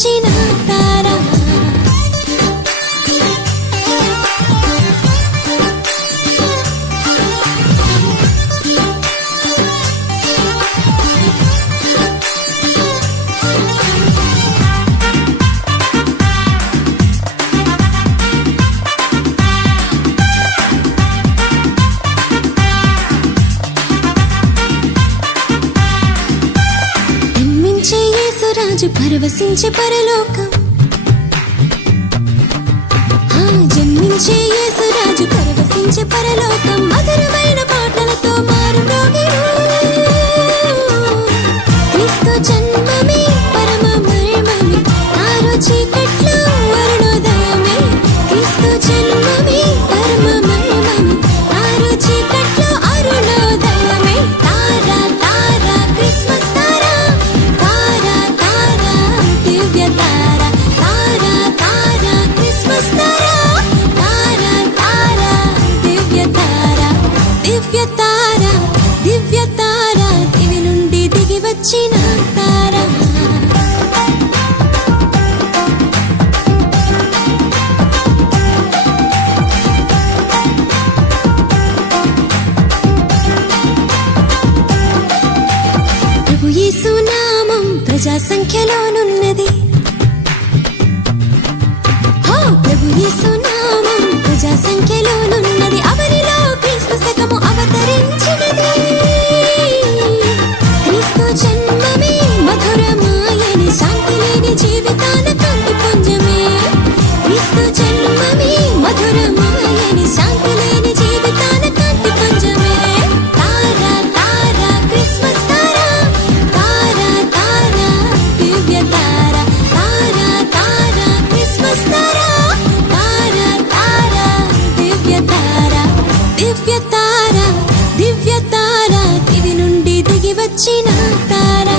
వచ్చిన తార పరవశించే పరలోకం జన్మించే యేసురాజు పరవశించే పరలోకం మధురమైన పాటలతో మారు మ్రోగెను క్రీస్తు జన్మమే పరమ మర్మమే తారో చీకట్లో అరుణోదయమే క్రీస్తు జన్మమే పరమ మర్మమే తారో చీకట్లో అరుణోదయమే తారా తారా క్రిస్మస్ తారా తారా తారా దివ్య తారా తారా తారా క్రిస్మస్ తారా తారా తారా దివ్య తారా దివ్య తారా దివ్య తారా దివి నుండి దిగి వచ్చిన తారా ప్రభు యేసు నామం ప్రజా సంఖ్యలోనున్నది ప్రభు యేసు నామం ప్రజా సంఖ్యలోనున్నది అవనిలో క్రీస్తు శకము అవతరించినది క్రీస్తు జన్మమే మధురమాయని శాంతి లేని జీవితాన కాంతి పుంజమే క్రీస్తు జన్మమే మధురమాయని శాంతి లేని జీవితాన కాంతి పుంజమే తారా తారా క్రిస్మస్ తారా తారా తారా దివ్య తారా తారా తారా క్రిస్మస్ తారా తారా తారా దివ్య తారా దివ్య తారా దివ్య తారా దివి నుండి దిగి వచ్చిన తారా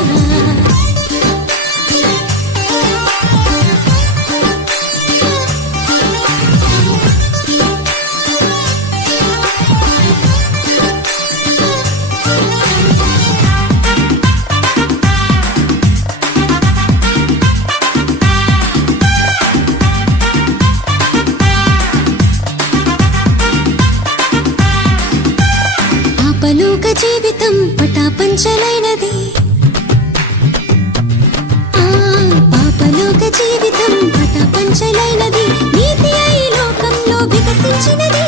పాపలోక జీవితం పటాపంచలైనది పాపలోక జీవితం పటాపంచలైనది నీతి అయి లోకంలో వికసించినది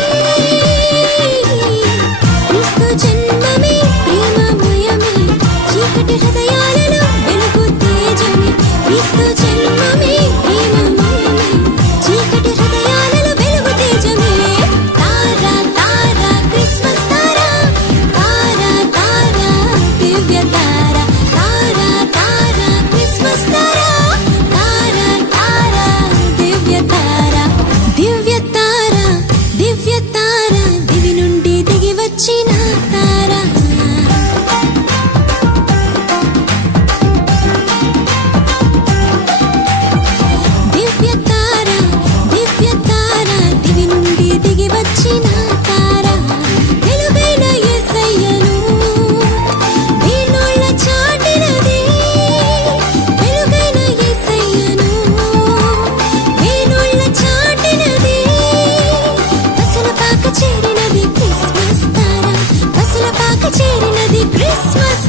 క్రీస్తు జన్మమే ప్రేమమయమే చీకటి హృదయాలలో వెలుగు తేజమే క్రీస్తు జన్మమే ప్రేమమయమే చీకటి హృదయాలలో వెలుగు తేజమే తారా తారా క్రిస్మస్ తారా తారా తారా దివ్య తారా తారా తారా క్రిస్మస్ తారా తారా తారా దివ్య తారా దివ్య తారా దివ్య తారా దివి నుండి దిగి వచ్చిన తారా దివ్య తారా దివ్య తారా దివి నుండి దిగి వచ్చిన తారా వెలుగైన యేసయ్యను వీణోళ్ళ చాటినది వెలుగైన యేసయ్యను వీణోళ్ళ చాటినది పసుల పాక చేరినది క్రిస్మస్ తారా పసుల పాక చేరినది క్రిస్మస్